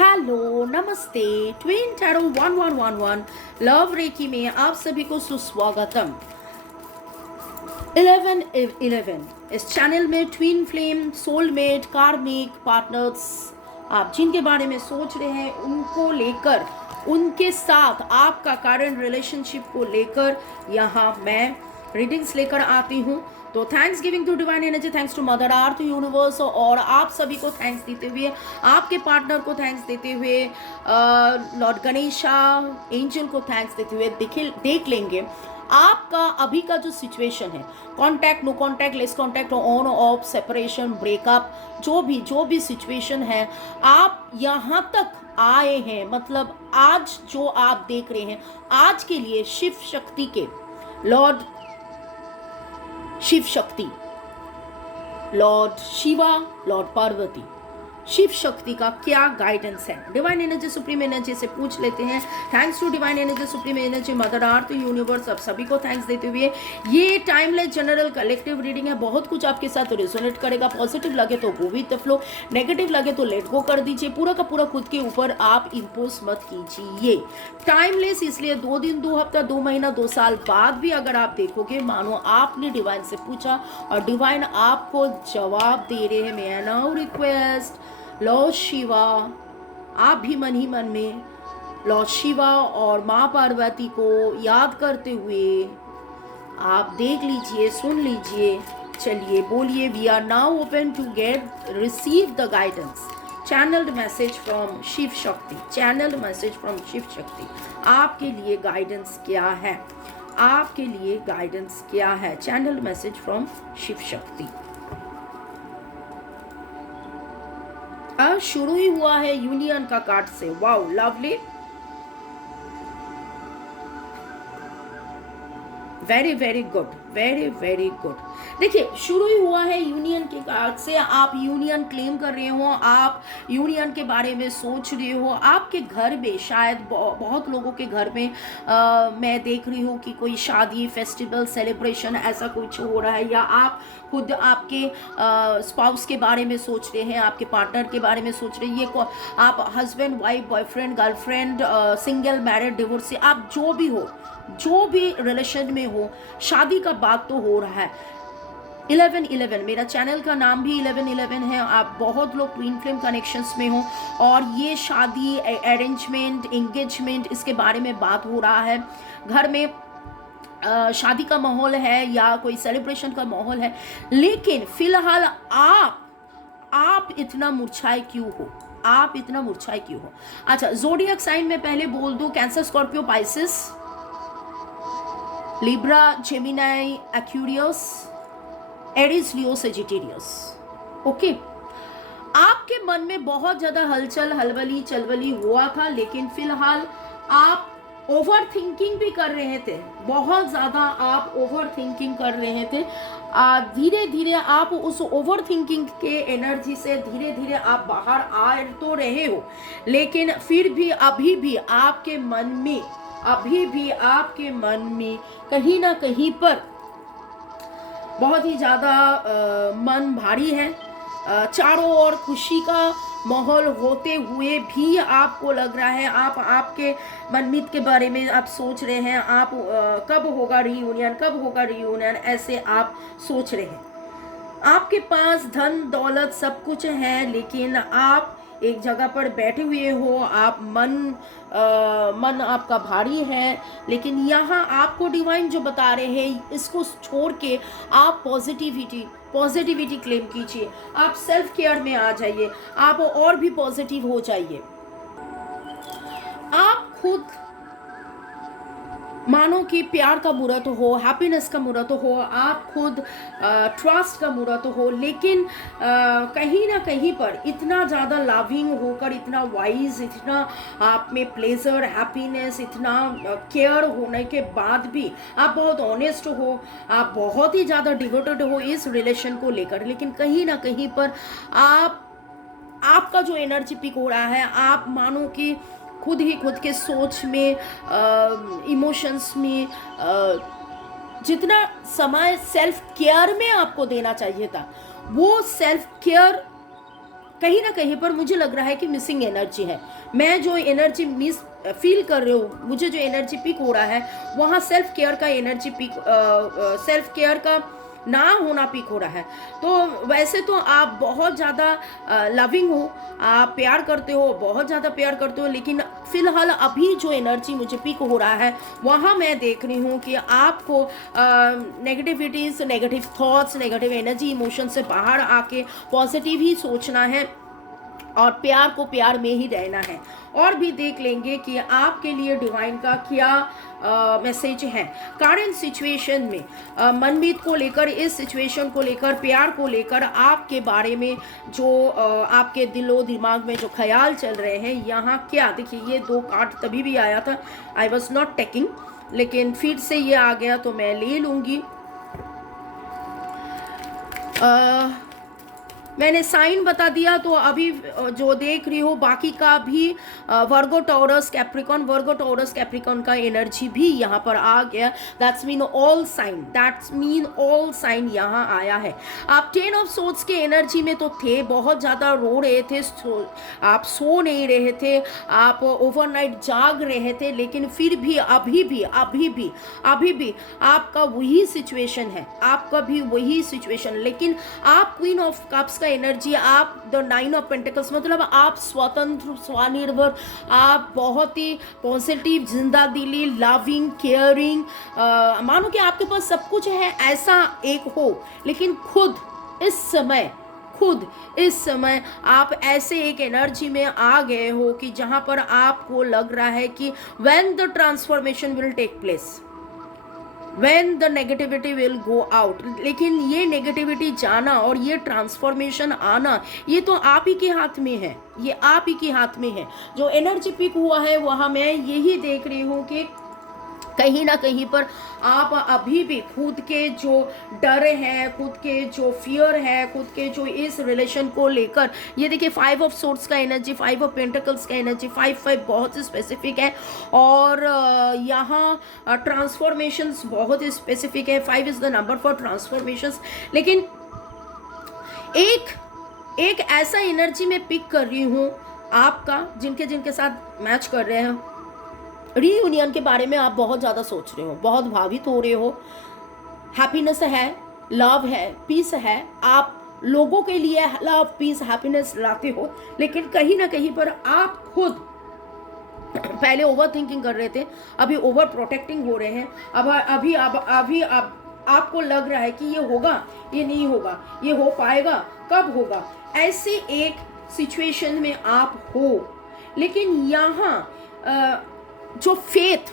Hello नमस्ते। Twin tarot 1111 love recce में आप सभी को सुस्वागतम। 1111 इस चैनल में ट्विन फ्लेम, सोलमेट, कार्मिक पार्टनर्स, आप जिनके बारे में सोच रहे हैं उनको लेकर, उनके साथ आपका करंट रिलेशनशिप को लेकर यहाँ मैं रीडिंग्स लेकर आती हूँ। तो thanks giving to divine energy, thanks to mother earth universe, और आप सभी को थैंक्स देते हुए, आपके पार्टनर को थैंक्स देते हुए, लॉर्ड गणेशा एंजल को थैंक्स देते हुए देख लेंगे आपका अभी का जो सिचुएशन है, contact, no contact, less contact, on off, separation, breakup, जो भी सिचुएशन है, आप यहाँ तक आए हैं। मतलब आज जो आप देख रहे हैं, आज के लिए शिव शक्ति के Lord Shiv Shakti, Lord Shiva, Lord Parvati, Shiv Shakti का क्या गाइडेंस है, डिवाइन एनर्जी सुप्रीम एनर्जी से पूछ लेते हैं। Thanks to divine energy supreme energy, mother earth universe, आप सभी को थैंक्स देते हुए ये टाइमलेस जनरल कलेक्टिव रीडिंग है। बहुत कुछ आपके साथ रेजोनेट करेगा। पॉजिटिव लगे तो go with the flow, negative लगे तो लेट गो कर दीजिए। पूरा का पूरा खुद के ऊपर आप इम्पोज मत कीजिए। टाइमलेस इसलिए 2 दिन, 2 हफ्ता, 2 महीना, 2 साल बाद भी अगर आप देखोगे, मानो आपने डिवाइन से पूछा और डिवाइन आपको जवाब दे रहे हैं। मैं नाउ रिक्वेस्ट लॉर्ड शिवा, आप भी मन ही मन में लॉर्ड शिवा और माँ पार्वती को याद करते हुए आप देख लीजिए, सुन लीजिए। चलिए बोलिए, we are now open to get receive the guidance, channelled message from Shiv Shakti, channelled message from Shiv शक्ति। आपके लिए गाइडेंस क्या है, आपके लिए गाइडेंस क्या है, चैनल्ड मैसेज फ्रॉम शिव शक्ति। शुरू ही हुआ है यूनियन का कार्ड से। Wow, lovely, very very good, very very good. देखिए, शुरू ही हुआ है यूनियन के कार्ड से। आप यूनियन क्लेम कर रहे हो, आप यूनियन के बारे में सोच रहे हो। आपके घर में शायद बहुत लोगों के घर में मैं देख रही हूँ कि कोई शादी, फेस्टिवल, सेलिब्रेशन ऐसा कुछ हो रहा है, या आप खुद आपके स्पाउस के बारे में सोच रहे हैं, आपके पार्टनर के बारे में सोच रहे हैं। ये आप husband, wife, boyfriend, girlfriend, single, married, divorcee, आप जो भी हो, जो भी रिलेशन में हो, शादी का बात तो हो रहा है। 1111, मेरा चैनल का नाम भी 1111 है। आप बहुत लोग ट्विन फ्लेम कनेक्शंस में हो और ये शादी, अरेंजमेंट, एंगेजमेंट, इसके बारे में बात हो रहा है। घर में शादी का माहौल है या कोई सेलिब्रेशन का माहौल है, लेकिन फिलहाल आप इतना मुरझाए क्यों हो, आप इतना मुरझाए क्यों हो? अच्छा, जोडियक साइन में पहले बोल दूं, Cancer, Scorpio, Pisces, Libra, Gemini, Aquarius, Aries, Leo, Sagittarius. Okay, आपके मन में बहुत ज्यादा हलचल, हलबली, चलबली हुआ था, लेकिन फिलहाल आप ओवर थिंकिंग भी कर रहे थे। बहुत ज्यादा आप ओवर थिंकिंग कर रहे थे। धीरे धीरे आप उस ओवर थिंकिंग के एनर्जी से धीरे धीरे आप बाहर आ तो रहे हो, लेकिन फिर भी अभी भी आपके मन में कहीं ना कहीं पर बहुत ही ज़्यादा मन भारी है। चारों ओर खुशी का माहौल होते हुए भी आपको लग रहा है, आप आपके मनमीत के बारे में आप सोच रहे हैं। आप कब होगा रीयूनियन, ऐसे आप सोच रहे हैं। आपके पास धन दौलत सब कुछ है, लेकिन आप एक जगह पर बैठे हुए हो। आप मन आपका भारी है, लेकिन यहाँ आपको डिवाइन जो बता रहे हैं, इसको छोड़ के आप पॉजिटिविटी क्लेम कीजिए। आप सेल्फ केयर में आ जाइए, आप और भी पॉजिटिव हो जाइए। आप खुद मानो कि प्यार का मूर्त हो, हैप्पीनेस का मूर्त हो, आप खुद ट्रस्ट का मूर्त हो, लेकिन कहीं ना कहीं पर इतना ज़्यादा लविंग होकर, इतना वाइज, इतना आप में प्लेजर, हैप्पीनेस, इतना केयर होने के बाद भी आप बहुत ऑनेस्ट हो, आप बहुत ही ज़्यादा डिवोटेड हो इस रिलेशन को लेकर, लेकिन कहीं ना कहीं पर आपका जो एनर्जी पिक हो रहा है, आप मानो कि खुद के सोच में, इमोशंस में जितना समय सेल्फ केयर में आपको देना चाहिए था, वो सेल्फ केयर कहीं ना कहीं पर मुझे लग रहा है कि मिसिंग एनर्जी है। मैं जो एनर्जी मिस फील कर रही हूँ, मुझे जो एनर्जी पिक हो रहा है, वहाँ सेल्फ केयर का एनर्जी पिक, सेल्फ केयर का ना होना पिक हो रहा है। तो वैसे तो आप बहुत ज़्यादा लविंग हो, आप प्यार करते हो, बहुत ज़्यादा प्यार करते हो, लेकिन फिलहाल अभी जो एनर्जी मुझे पिक हो रहा है, वहाँ मैं देख रही हूँ कि आपको negativities, negative thoughts, negative energy, emotion से बाहर आके पॉजिटिव ही सोचना है और प्यार को प्यार में ही रहना है। और भी देख लेंगे कि आपके लिए डिवाइन का क्या मैसेज है करंट सिचुएशन में, मनमीत को लेकर, इस सिचुएशन को लेकर, प्यार को लेकर, आपके बारे में जो आपके दिलो दिमाग में जो ख्याल चल रहे हैं। यहाँ क्या देखिए, ये 2 कार्ड तभी भी आया था, आई वॉज नॉट टेकिंग, लेकिन फिर से ये आ गया तो मैं ले लूँगी। मैंने साइन बता दिया, तो अभी जो देख रही हो बाकी का भी Virgo Taurus Capricorn, Virgo Taurus Capricorn का एनर्जी भी यहाँ पर आ गया। That's mean all sign, that's mean all sign यहाँ आया है। आप 10 ऑफ सोर्ड्स के एनर्जी में तो थे, बहुत ज़्यादा रो रहे थे, आप सो नहीं रहे थे, आप ओवरनाइट जाग रहे थे, लेकिन फिर भी अभी भी आपका वही सिचुएशन है, आपका भी वही सिचुएशन। लेकिन आप क्वीन ऑफ कप्स का एनर्जी, आप द 9 ऑफ पेंटिकल्स, मतलब आप स्वतंत्र, स्वनिर्भर, आप बहुत ही पॉजिटिव, जिंदा दिली, लविंग, केयरिंग, मानो कि आपके पास सब कुछ है, ऐसा एक हो। लेकिन खुद इस समय आप ऐसे एक एनर्जी में आ गए हो कि जहां पर आपको लग रहा है कि when the transformation will take place, when the negativity will go out। लेकिन ये नेगेटिविटी जाना और ये ट्रांसफॉर्मेशन आना, ये तो आप ही के हाथ में है, ये आप ही के हाथ में है। जो एनर्जी पिक हुआ है वहाँ मैं यही देख रही हूँ कि कहीं ना कहीं पर आप अभी भी खुद के जो डर है, खुद के जो फियर है, खुद के जो इस रिलेशन को लेकर, ये देखिए 5 ऑफ सोर्ड्स का एनर्जी, 5 ऑफ पेंटिकल्स का एनर्जी, 5 बहुत स्पेसिफिक है। और यहाँ ट्रांसफॉर्मेशंस बहुत स्पेसिफिक है, 5 is the number for transformations. लेकिन एक ऐसा एनर्जी में पिक कर रही हूँ आपका, जिनके साथ मैच कर रहे हैं। रीयूनियन के बारे में आप बहुत ज़्यादा सोच रहे हो, बहुत भावित हो रहे हो, हैप्पीनेस है, लव है, पीस है, आप लोगों के लिए लव, पीस, हैप्पीनेस लाते हो। लेकिन कहीं ना कहीं पर आप खुद पहले ओवर थिंकिंग कर रहे थे, अभी ओवर प्रोटेक्टिंग हो रहे हैं। अभी आपको लग रहा है कि ये होगा, ये नहीं होगा, ये हो पाएगा, कब होगा, ऐसे एक सिचुएशन में आप हो। लेकिन यहाँ जो फेथ,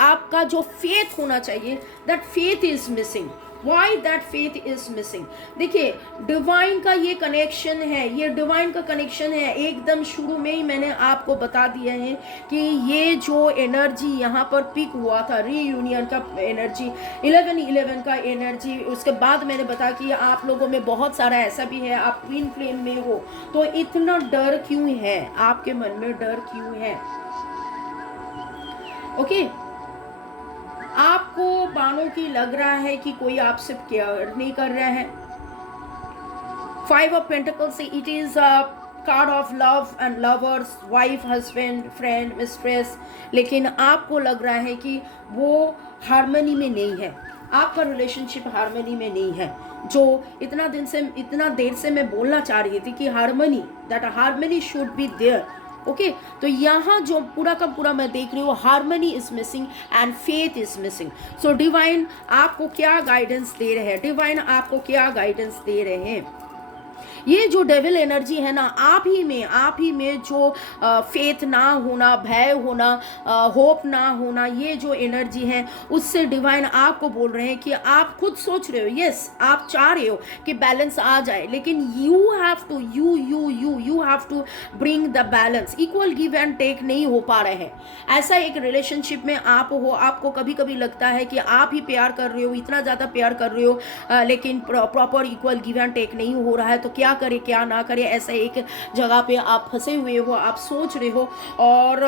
आपका जो फेथ होना चाहिए, that faith is missing. Why that faith is missing? देखिए, डिवाइन का ये कनेक्शन है, ये डिवाइन का कनेक्शन है। एकदम शुरू में ही मैंने आपको बता दिया है कि ये जो एनर्जी यहाँ पर पिक हुआ था, रीयूनियन का एनर्जी, 11 का एनर्जी, उसके बाद मैंने बताया कि आप लोगों में बहुत सारा ऐसा भी है, आप ट्विन फ्लेम में हो, तो इतना डर क्यों है आपके मन में, डर क्यों है? ओके, आपको मानो कि लग रहा है कि कोई आपसे केयर नहीं कर रहा है। 5 ऑफ पेंटिकल्स से it is a card of love and lovers, wife, husband, friend, mistress. लेकिन आपको लग रहा है कि वो हार्मनी में नहीं है, आपका रिलेशनशिप हार्मनी में नहीं है। जो इतना देर से मैं बोलना चाह रही थी कि harmony, that harmony should be there. Okay, तो यहाँ जो पूरा का पूरा मैं देख रही हूँ, harmony is missing and faith is missing. So divine आपको क्या गाइडेंस दे रहे हैं? डिवाइन आपको क्या गाइडेंस दे रहे हैं? ये जो डेविल एनर्जी है ना, आप ही में जो फेथ ना होना, भय होना, होप ना होना, ये जो एनर्जी है, उससे डिवाइन आपको बोल रहे हैं कि आप खुद सोच रहे हो, यस आप चाह रहे हो कि बैलेंस आ जाए, लेकिन you have to bring the balance. Equal give and take नहीं हो पा रहे हैं। ऐसा एक रिलेशनशिप में आप हो, आपको कभी कभी लगता है कि आप ही प्यार कर रहे हो, इतना ज़्यादा प्यार कर रहे हो, लेकिन proper equal give and take नहीं हो रहा है। तो क्या करे क्या ना करे, ऐसा एक जगह पे आप फंसे हुए हो, आप सोच रहे हो। और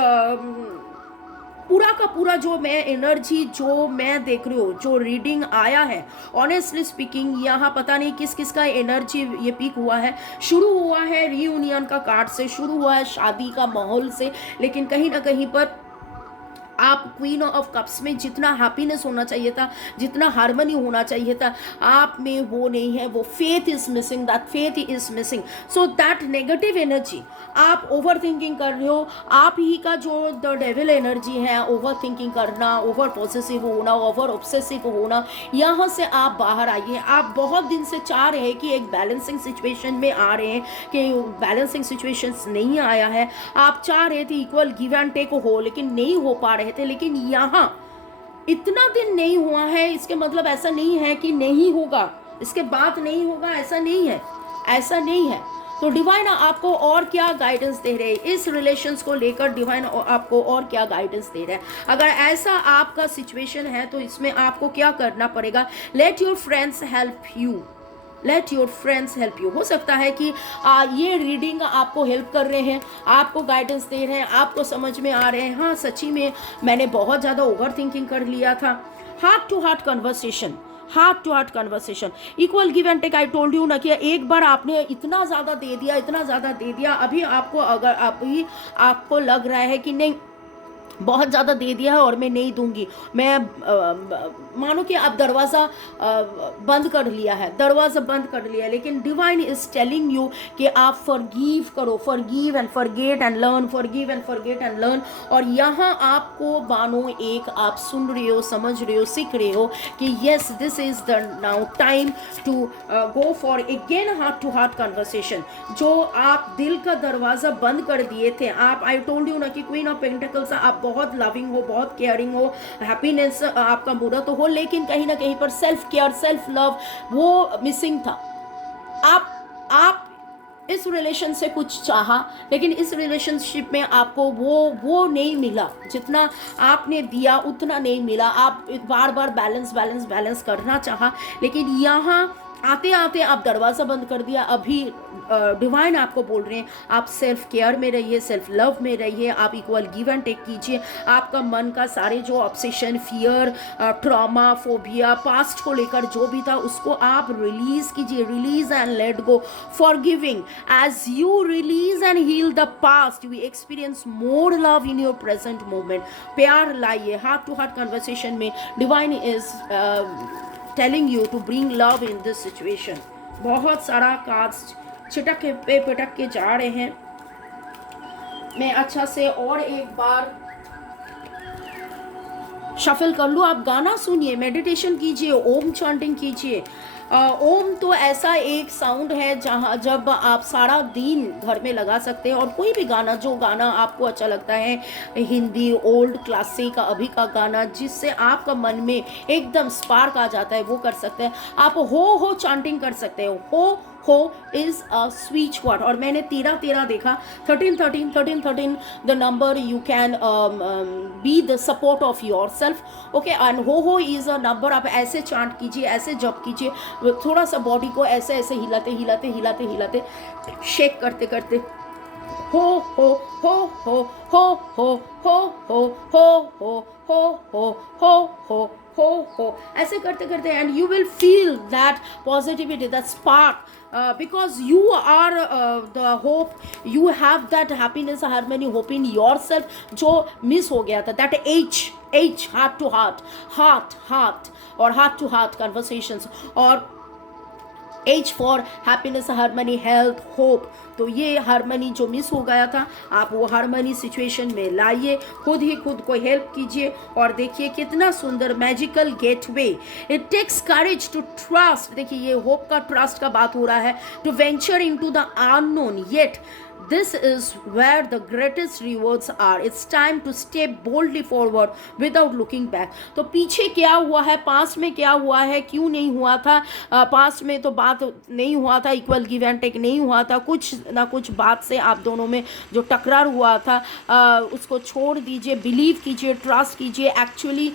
पूरा का पूरा जो मैं एनर्जी जो मैं देख रही हूँ, जो रीडिंग आया है, ऑनेस्टली स्पीकिंग यहाँ पता नहीं किस किस का एनर्जी ये पीक हुआ है। शुरू हुआ है रीयूनियन का कार्ड से, शुरू हुआ है शादी का माहौल से, लेकिन कहीं ना कहीं पर आप क्वीन ऑफ कप्स में जितना हैप्पीनेस होना चाहिए था, जितना हार्मनी होना चाहिए था, आप में वो नहीं है। वो faith is missing, that faith is missing. So that negative energy, आप ओवर थिंकिंग कर रहे हो, आप ही का जो द डेविल एनर्जी है, ओवर थिंकिंग करना, ओवर पॉसेसिव होना, ओवर ऑब्सेसिव होना, यहाँ से आप बाहर आइए। आप बहुत दिन से चाह रहे हैं कि एक बैलेंसिंग सिचुएशन में आ रहे हैं, कि बैलेंसिंग सिचुएशंस नहीं आया है। आप चाह रहे थे इक्वल गिव एंड टेक हो, लेकिन नहीं हो पा रहे थे। लेकिन यहाँ इतना दिन नहीं हुआ है, इसके मतलब ऐसा नहीं है कि नहीं होगा, इसके बाद नहीं होगा, ऐसा नहीं है, ऐसा नहीं है। तो डिवाइन आपको और क्या गाइडेंस दे रहे हैं इस रिलेशंस को लेकर, डिवाइन आपको और क्या गाइडेंस दे रहे हैं। अगर ऐसा आपका सिचुएशन है तो इसमें आपको क्या करना पड़ेगा, let your friends help you, let your friends help you. हो सकता है कि ये रीडिंग आपको हेल्प कर रहे हैं, आपको गाइडेंस दे रहे हैं, आपको समझ में आ रहे हैं, हाँ सच्ची में मैंने बहुत ज़्यादा ओवर थिंकिंग कर लिया था। Heart to heart conversation, heart to heart conversation, equal give and take. I told you ना कि एक बार आपने इतना ज़्यादा दे दिया, इतना ज़्यादा दे दिया, अभी आपको अगर अभी आपको लग रहा है कि नहीं बहुत ज़्यादा दे दिया है और मैं नहीं दूंगी, मैं मानो कि आप दरवाज़ा बंद कर लिया है, दरवाज़ा बंद कर लिया, लेकिन डिवाइन इज टेलिंग यू कि आप फॉरगिव करो, forgive and forget and learn, forgive and forget and learn. और यहाँ आपको मानो एक आप सुन रहे हो, समझ रहे हो, सीख रहे हो कि yes this is the now time to go for again heart to heart conversation. जो आप दिल का दरवाज़ा बंद कर दिए थे, आप, आई टोल्ड यू ना कि क्वीन ऑफ पेंटिकल्स, आप बहुत लविंग हो, बहुत केयरिंग हो, हैप्पीनेस आपका मुहूर्त तो हो, लेकिन कहीं ना कहीं पर सेल्फ केयर, सेल्फ लव वो मिसिंग था। आप इस रिलेशन से कुछ चाहा, लेकिन इस रिलेशनशिप में आपको वो नहीं मिला, जितना आपने दिया उतना नहीं मिला। आप बार बार बैलेंस करना चाहा, लेकिन यहाँ आते आते आप दरवाज़ा बंद कर दिया। अभी डिवाइन आपको बोल रहे हैं आप सेल्फ केयर में रहिए, सेल्फ लव में रहिए, आप इक्वल गिव एंड टेक कीजिए। आपका मन का सारे जो obsession, fear, trauma, phobia, past को लेकर जो भी था उसको आप रिलीज कीजिए, release and let go, forgiving. As you release and heal the past you experience more love in your present moment. प्यार लाइए, हार्ट टू हार्ट कन्वर्सेशन में divine is telling you to bring love in this situation. बहुत सारा cards छिटक पे पिटक के जा रहे हैं। मैं अच्छा से और एक बार शफल कर लूँ। आप गाना सुनिए, मेडिटेशन कीजिए, ओम चैंटिंग कीजिए। ओम तो ऐसा एक साउंड है जहाँ जब आप सारा दिन घर में लगा सकते हैं, और कोई भी गाना, जो गाना आपको अच्छा लगता है, हिंदी, ओल्ड क्लासिक, अभी का गाना, जिससे आपका मन में एकदम स्पार्क आ जाता है, वो कर सकते हैं। आप हो चैंटिंग कर सकते हो इज अ स्वीच वर्ड। और मैंने 13 देखा, 13 the number you can be the support of your self. Okay, and हो इज अ नंबर। आप ऐसे चांट कीजिए, ऐसे जप कीजिए, थोड़ा सा बॉडी को ऐसे ऐसे हिलाते शेक करते करते हो हो हो हो हो हो हो हो हो हो हो हो हो हो ऐसे करते करते, and you will feel that positivity, that spark, because you are the hope, you have that happiness, harmony, hope in yourself जो मिस हो गया था। that H heart to heart और heart to heart conversations, और H for happiness, harmony, health, hope। तो ये harmony जो miss हो गया था, आप वो हारमनी सिचुएशन में लाइए, खुद ही खुद को हेल्प कीजिए, और देखिए कितना सुंदर magical gateway. It takes courage to trust. देखिए ये होप का, ट्रस्ट का बात हो रहा है, to venture into the unknown, yet this is where the greatest rewards are. It's time to step boldly forward without looking back। तो पीछे क्या हुआ है, पास्ट में क्या हुआ है, क्यों नहीं हुआ था, पास्ट में तो बात नहीं हुआ था, इक्वल गिव एंड टेक नहीं हुआ था, कुछ ना कुछ बात से आप दोनों में जो टकरार हुआ था, उसको छोड़ दीजिए, बिलीव कीजिए, ट्रस्ट कीजिए। Actually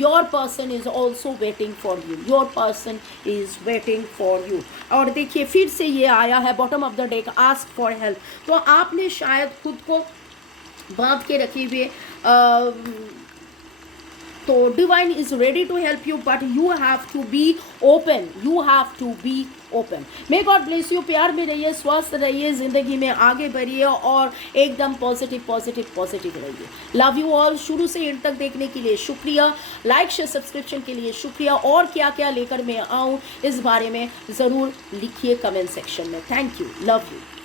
your person is also waiting for you, your person is waiting for you. और देखिए फिर से ये आया है bottom of the deck, ask for help. तो आपने शायद खुद को बांध के रखे हुए तो divine is ready to help you, but you have to be open, you have to be open. May God bless you. प्यार में रहिए, स्वस्थ रहिए, जिंदगी में आगे बढ़िए और एकदम पॉजिटिव पॉजिटिव पॉजिटिव रहिए। Love you all. शुरू से एंड तक देखने के लिए शुक्रिया, लाइक शेयर सब्सक्रिप्शन के लिए शुक्रिया, और क्या क्या लेकर मैं आऊँ इस बारे में ज़रूर लिखिए कमेंट सेक्शन में। Thank you, love you.